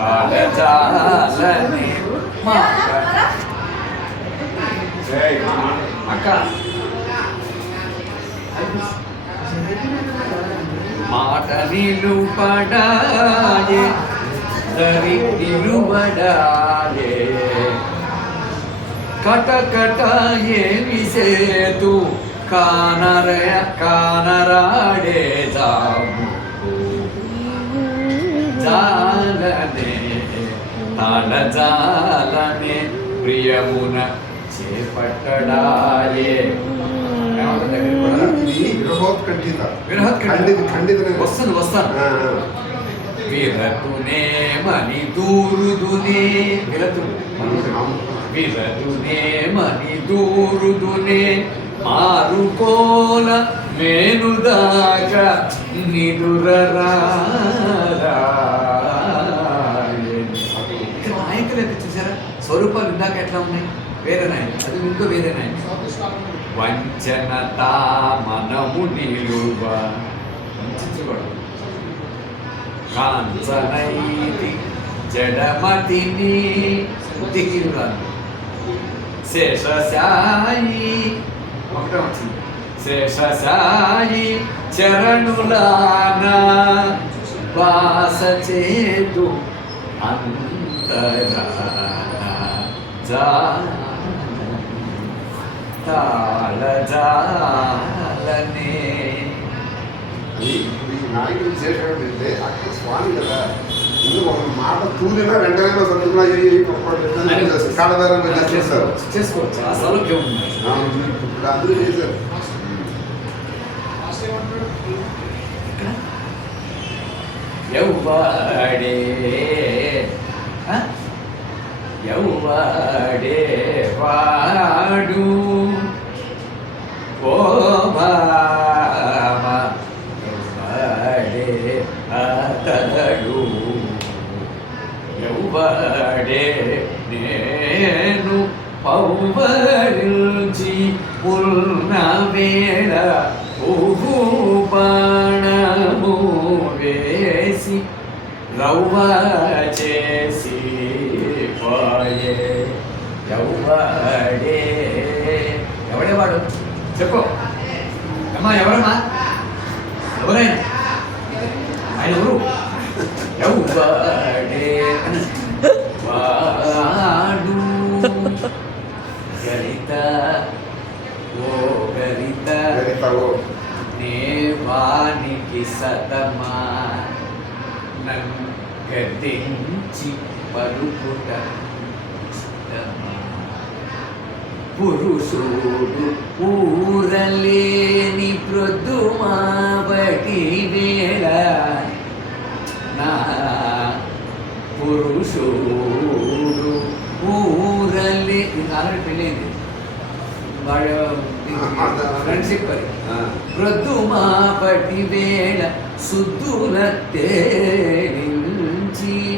తాళజాలని అక్క మాట నిలుపడాయే దరి నిలువడాయే కటకట ఏమి సేతు కానరాడే జాము జాలనే తాళజాలనే ప్రియమున చేపట్టడాయే వస్తాను విరతునే మని దూరుదునే విరతునే మని దూరుదునే మారుకోల మేనుదాక నాయకులు ఎంత చూసారా స్వరూపాలు ఇందాక ఎట్లా ఉన్నాయి వేరే నాయన అది ఇంకో వేరే నాయన వంచనతా మనము నిలువ వంచకూడదు కాంచనైతి జడమతిని దిగిరాను శేషశాయి ఒకటే వచ్చింది శేషశాయి చరణులాన వాస చేతు అంతరాన తాళజాలనే నాయకుడు చేసేటంటే అక్కడ స్వామి కదా ముందు ఒక మాట తూలినా వెంటనే కాలబేరంగా చేస్తారు చేసుకోవచ్చు ఆ సౌలభ్యం ఉంది ఇప్పుడు అందరూ చేశారు యౌవాడే వాడు ఓ బామ యౌవాడే అతడు యౌవాడే నేను పౌవరించి ఉన్న వేళ ఊహు బాణము వేసి రవ్వ చేసి పోయే యవ్వడే ఎవడేవాడు చెప్పు అమ్మా ఎవరమ్మా ఎవరైనా ఆయన ఎవరు యవ్వడే వాడు గరిత ఓ గరిత నే వానికి సతమా నన్ను గద్దించి పలుకుట పురుషుడు ఊరలేని ప్రొద్దుమాబటి వేళ నా పురుషుడు ఊరలే ఆల్రెడీ పెళ్ళైంది వాడు ఫ్రెండ్షిప్ అది ప్రొద్దుమాపటి వేళ శుద్ధుల తేలించి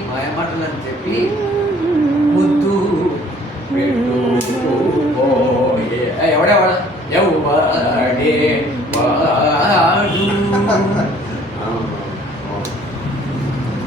మాయమాటలు అని చెప్పి ముద్దు పెట్టు ఎవడేవాడ ఎవడే